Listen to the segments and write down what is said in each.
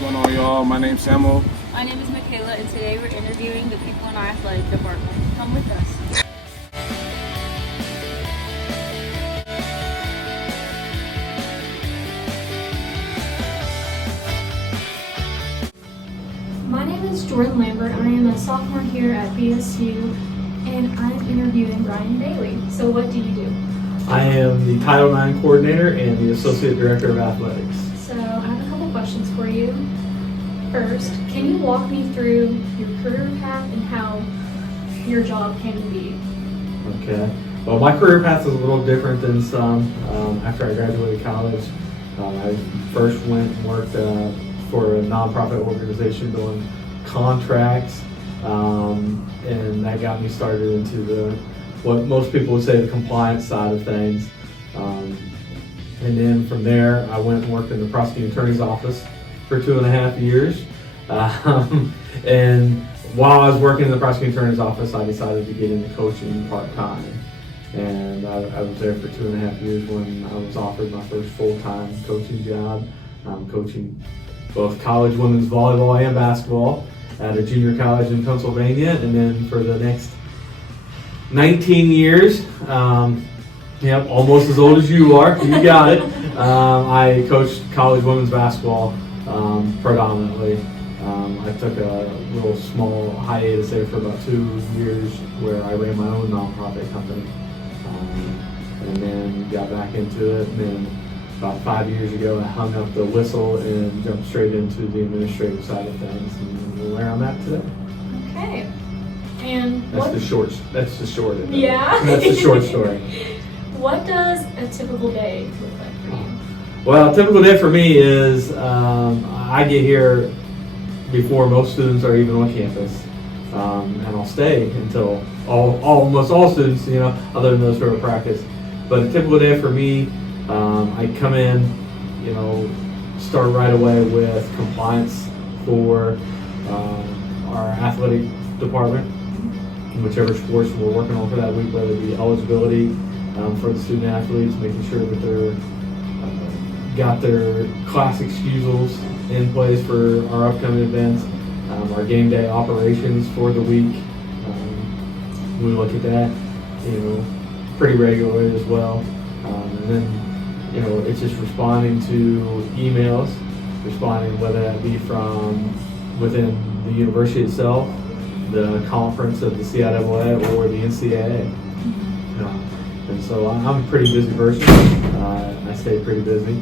going on, y'all? My name's Samuel. My name is Michaela, and today we're interviewing the people in our athletic department. Come with us. My name is Jordan Lambert. I am a sophomore here at BSU, and I'm interviewing Ryan Bailey. So what do you do? I am the Title IX coordinator and the associate director of athletics. So I have a couple questions for you. First, can you walk me through your career path and how your job came to be? Okay. Well, my career path is a little different than some. After I graduated college, I first went and worked for a nonprofit organization doing contracts, and that got me started into what most people would say the compliance side of things. And then from there, I went and worked in the prosecuting attorney's office for 2.5 years. And while I was working in the prosecuting attorney's office, I decided to get into coaching part-time. And I was there for 2.5 years when I was offered my first full-time coaching job, coaching both college women's volleyball and basketball at a junior college in Pennsylvania. And then for the next 19 years, yep, almost as old as you are, you got it. I coached college women's basketball predominantly. I took a little small hiatus there for about 2 years where I ran my own nonprofit company, and then got back into it. And then about 5 years ago, I hung up the whistle and jumped straight into the administrative side of things, and where I'm at today. Okay. And That's the short. That's the short. Yeah. That's the short story. What does a typical day look like for you? Well, a typical day for me is I get here before most students are even on campus, and I'll stay until almost all students, other than those who are at practice. But a typical day for me, I come in, start right away with compliance for our athletic department, whichever sports we're working on for that week, whether it be eligibility for the student athletes, making sure that they're got their class excusals in place for our upcoming events, our game day operations for the week. We look at that, pretty regularly as well. And then, it's just responding to emails, responding whether that be from within the university itself, the conference of the CIAA, or the NCAA. And so I'm a pretty busy person. I stay pretty busy.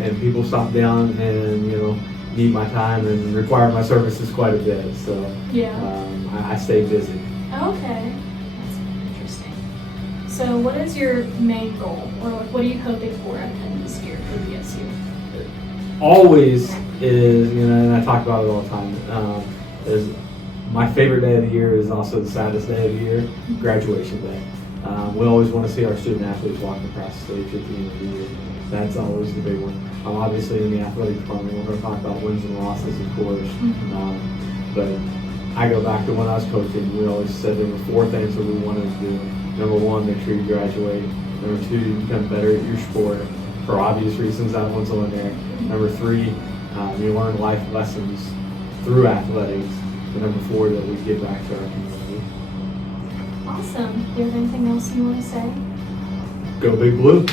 And people stop down and, need my time and require my services quite a bit. So I stay busy. Okay. That's interesting. So what is your main goal, or what are you hoping for at the end of this year for BSU? Always is, and I talk about it all the time, is my favorite day of the year is also the saddest day of the year, graduation day. We always want to see our student athletes walking across the stage at the end of the year. That's always the big one. Obviously in the athletic department, we're going to talk about wins and losses, of course. But I go back to when I was coaching, we always said there were 4 things that we wanted to do. Number 1, make sure you graduate. Number 2, you become better at your sport. For obvious reasons, that one's on there. Number 3, you learn life lessons through athletics. And number 4, that we give back to our community. Awesome. Do you have anything else you want to say? Go Big Blue.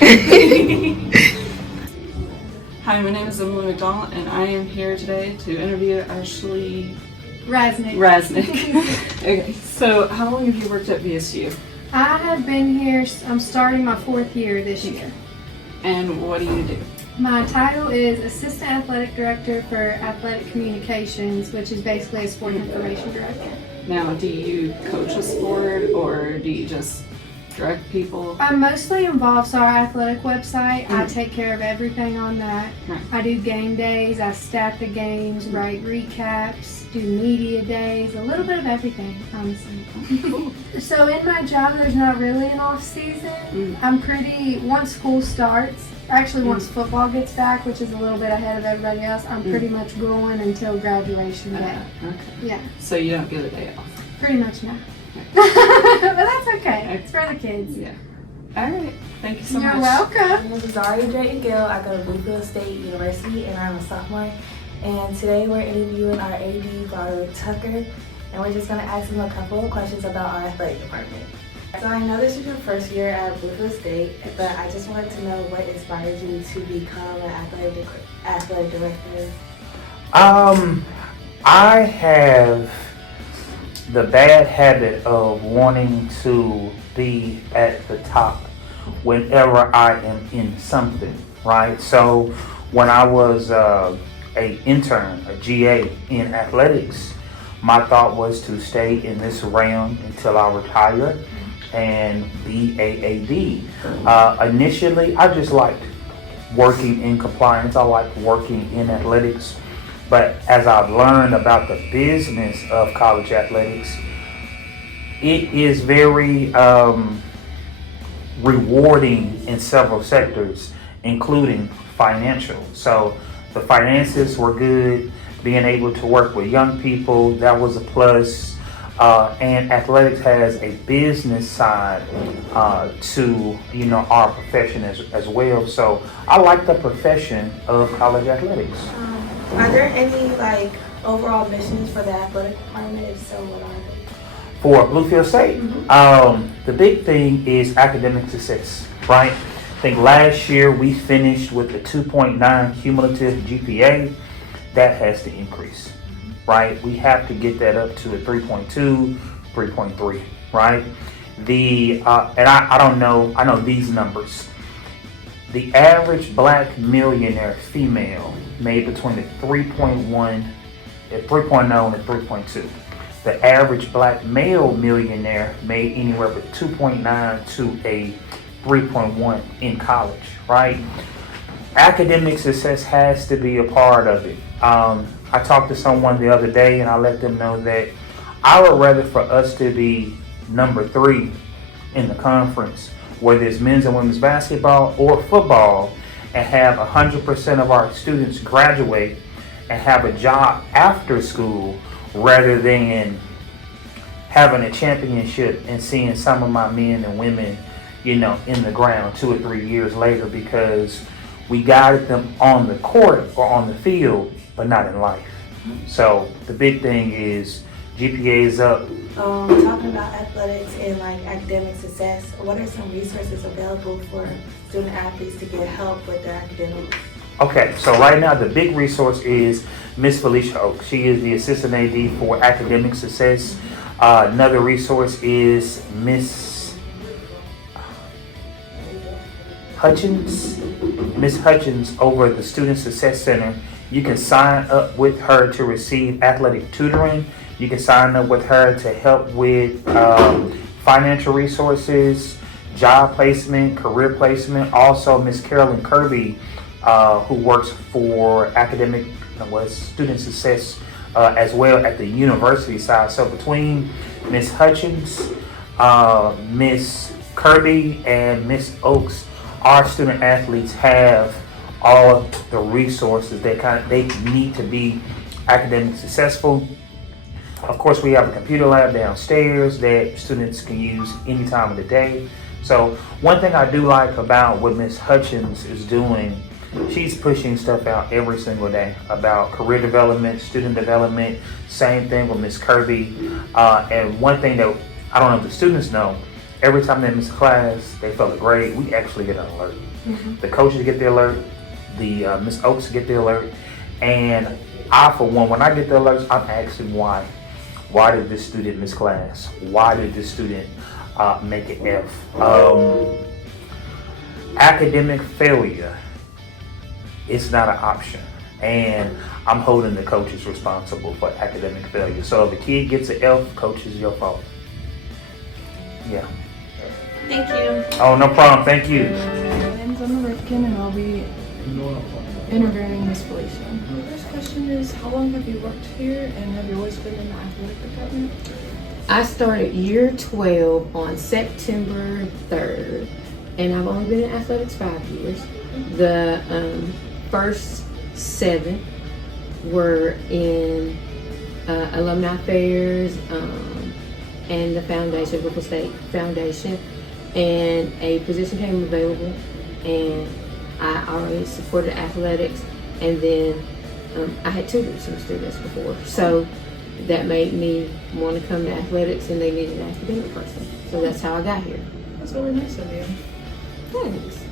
Hi, my name is Emily McDonald, and I am here today to interview Ashley Rasnick. Okay, so how long have you worked at BSU? I have been here, I'm starting my 4th year this year. And what do you do? My title is Assistant Athletic Director for Athletic Communications, which is basically a sport information director. Now, do you coach a sport, or do you just direct people? I'm mostly involved, so our athletic website, I take care of everything on that. Right. I do game days, I stat the games, write recaps, do media days, a little bit of everything, honestly. So in my job, there's not really an off season. I'm once school starts, actually once football gets back, which is a little bit ahead of everybody else, I'm pretty much going until graduation day. Okay. Yeah, So you don't get a day off? pretty much now. But that's okay, it's for the kids. Yeah. All right. Thank you so much. You're welcome. My name is Drayton-Gill. I go to Bluefield State University, and I'm a sophomore. and today we're interviewing our AD, Broderick Tucker, and we're just going to ask him a couple of questions about our athletic department. So I know this is your first year at Bluefield State, but I just wanted to know what inspired you to become an athletic director. I have the bad habit of wanting to be at the top whenever I am in something, right? So when I was a intern, a GA in athletics, my thought was to stay in this realm until I retire and be AAD. Initially, I just liked working in compliance. I liked working in athletics. But as I've learned about the business of college athletics, it is very rewarding in several sectors, including financial. So the finances were good. Being able to work with young people, that was a plus. And athletics has a business side to our profession as well. So I like the profession of college athletics. Are there any overall missions for the athletic department? If so, what are they? For Bluefield State, the big thing is academic success, right? I think last year we finished with a 2.9 cumulative GPA. That has to increase, right? We have to get that up to a 3.2, 3.3, right? And I don't know, I know these numbers. The average black millionaire female made between a 3.0 and a 3.2. The average black male millionaire made anywhere from 2.9 to a 3.1 in college, right? Academic success has to be a part of it. I talked to someone the other day and I let them know that I would rather for us to be number 3 in the conference, whether it's men's and women's basketball or football, and have 100% of our students graduate and have a job after school, rather than having a championship and seeing some of my men and women, in the ground 2 or 3 years later because we guided them on the court or on the field, but not in life. So the big thing is GPA is up. Talking about athletics and academic success, what are some resources available for student athletes to get help with their academics? Okay, so right now the big resource is Miss Felicia Oaks. She is the assistant AD for academic success. Another resource is Miss Hutchins. Miss Hutchins over at the Student Success Center. You can sign up with her to receive athletic tutoring. You can sign up with her to help with financial resources, job placement, career placement. Also, Miss Carolyn Kirby, who works for academic, student success as well at the university side. So between Miss Hutchins, Miss Kirby, and Miss Oaks, our student athletes have all the resources they need to be academically successful. Of course, we have a computer lab downstairs that students can use any time of the day. So one thing I do like about what Miss Hutchins is doing, she's pushing stuff out every single day about career development, student development. Same thing with Miss Kirby. And one thing that I don't know if the students know, every time they miss a class, they fail a grade, we actually get an alert. The coaches get the alert, the Miss Oaks get the alert, and I, for one, when I get the alerts, I'm asking why. Why did this student miss class? Why did this student make an F? Academic failure is not an option, and I'm holding the coaches responsible for academic failure. So if a kid gets an F, coach, is your fault. Yeah. Thank you. Oh, no problem. Thank you. My name's Emma Rifkin, and I'll be interviewing Miss Felicia. The first question is, how long have you worked here, and have you always been in the athletic department? I started year 12 on September 3rd, and I've only been in athletics 5 years. The first 7 were in alumni fairs and the foundation, Bluefield State Foundation, and a position came available, and I already supported athletics, and then I had tutored some students before, so that made me want to come to athletics, and they needed an academic person. So that's how I got here. That's really nice of you. Thanks.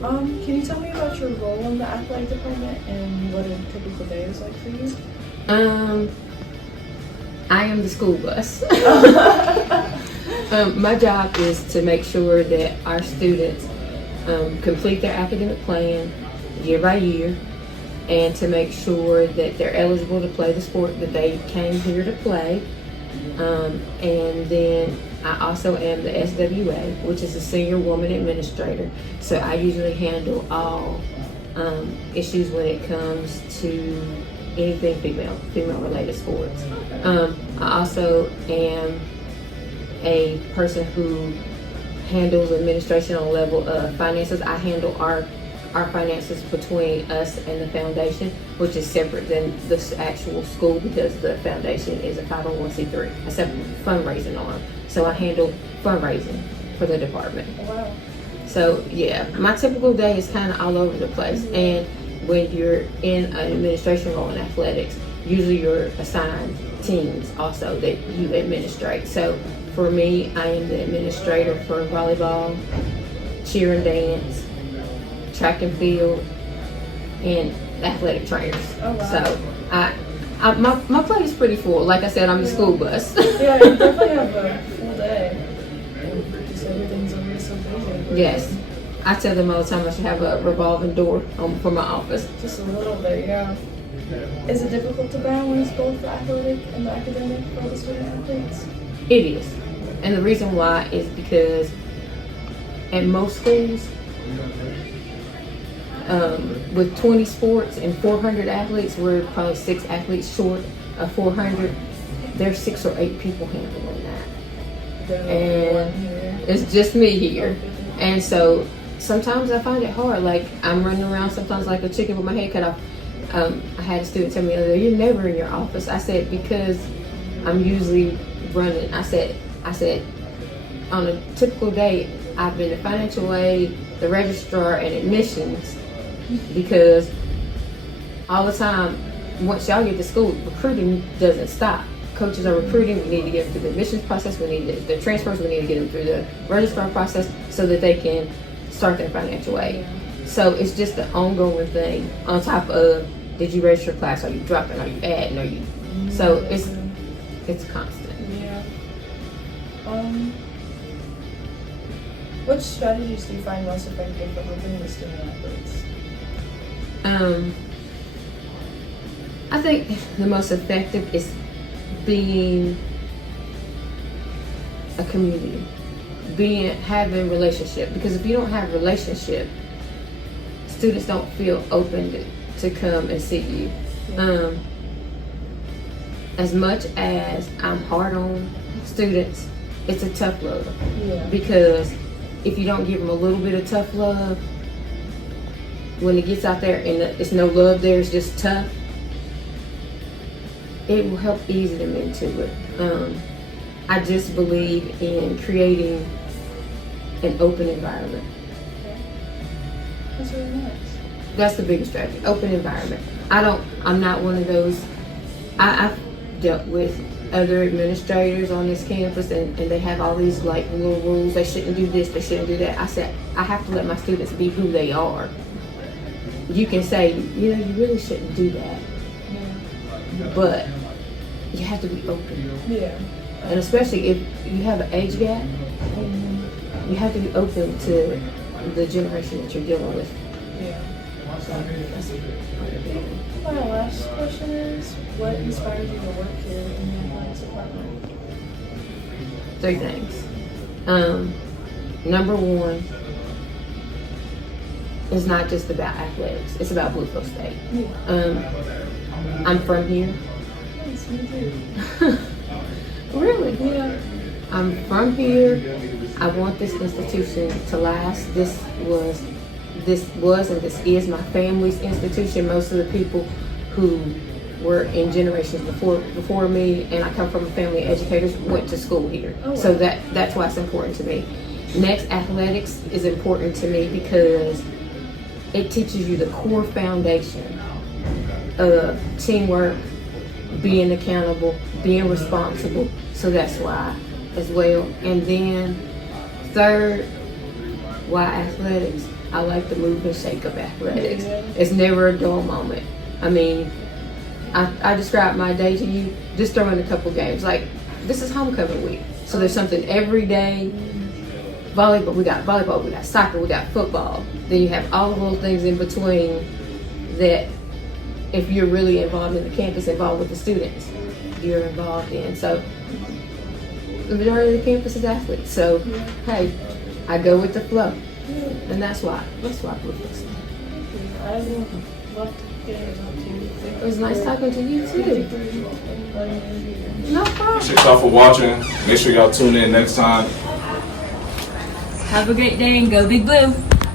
Can you tell me about your role in the athletic department and what a typical day is like for you? I am the school bus. My job is to make sure that our students complete their academic plan year by year, and to make sure that they're eligible to play the sport that they came here to play. And then I also am the SWA, which is a senior woman administrator. So I usually handle all issues when it comes to anything female related sports. I also am a person who handles administration on the level of finances. I handle our finances between us and the foundation, which is separate than the actual school, because the foundation is a 501c3, a separate fundraising arm. So I handle fundraising for the department. Wow. So yeah, my typical day is kind of all over the place. And when you're in an administration role in athletics, usually you're assigned teams also that you administrate. So for me, I am the administrator for volleyball, cheer and dance, track and field, and athletic trainers. Oh, wow. So my plate is pretty full. Like I said, I'm the school bus. Yeah, you definitely have a full day. And just everything's always so busy. Yes. I tell them all the time I should have a revolving door for my office. Just a little bit, yeah. Is it difficult to balance both the athletic and the academic for the student athletes? It is. And the reason why is because at most schools, with 20 sports and 400 athletes, we're probably 6 athletes short of 400. There's 6 or 8 people handling that. And it's just me here. And so sometimes I find it hard. Like, I'm running around sometimes like a chicken with my head cut off. I had a student tell me the other day, "You're never in your office." I said, "Because I'm usually running." I said, on a typical day, I've been the financial aid, the registrar, and admissions, because all the time, once y'all get to school, recruiting doesn't stop. Coaches are recruiting. We need to get them through the admissions process. We need the transfers. We need to get them through the registrar process so that they can start their financial aid. So it's just an ongoing thing. On top of, did you register your class? Are you dropping? Are you adding? Are you? So it's constant. Yeah. Which strategies do you find most effective for helping the student athletes? I think the most effective is being a community, having relationship. Because if you don't have relationship, students don't feel open to come and see you. As much as I'm hard on students, it's a tough love. Yeah. Because if you don't give them a little bit of tough love, when it gets out there and it's no love there, it's just tough, it will help ease them into it. I just believe in creating an open environment. That's really nice. That's the biggest strategy, open environment. I'm not one of those, I've dealt with other administrators on this campus, and they have all these like little rules. They shouldn't do this, they shouldn't do that. I said, I have to let my students be who they are. You can say, you really shouldn't do that. Yeah. But you have to be open. Yeah. And especially if you have an age gap, you have to be open to the generation that you're dealing with. Yeah. So that's My last question is, what inspired you to work here in the athletics department? 3 things. Number 1, it's not just about athletics. It's about Bluefield State. I'm from here. Nice, me too. Really? Yeah. I'm from here. I want this institution to last. This was and this is my family's institution. Most of the people who were in generations before me, and I come from a family of educators, went to school here. Oh, wow. So that's why it's important to me. Next, athletics is important to me because it teaches you the core foundation teamwork, being accountable, being responsible. So that's why as well. And then third, why athletics? I like the move and shake of athletics. It's never a dull moment. I mean, I describe my day to you just throwing a couple games. Like, this is homecoming week. So there's something every day. Volleyball, we got soccer, we got football. Then you have all of those things in between that if you're really involved in the campus, involved with the students, you're involved in. So the majority of the campus is athletes. So, hey, I go with the flow. And that's why we're fixing it. I would love to get to talk to you. It was nice talking to you too. No problem. Thanks y'all for watching. Make sure y'all tune in next time. Have a great day and go Big Blue.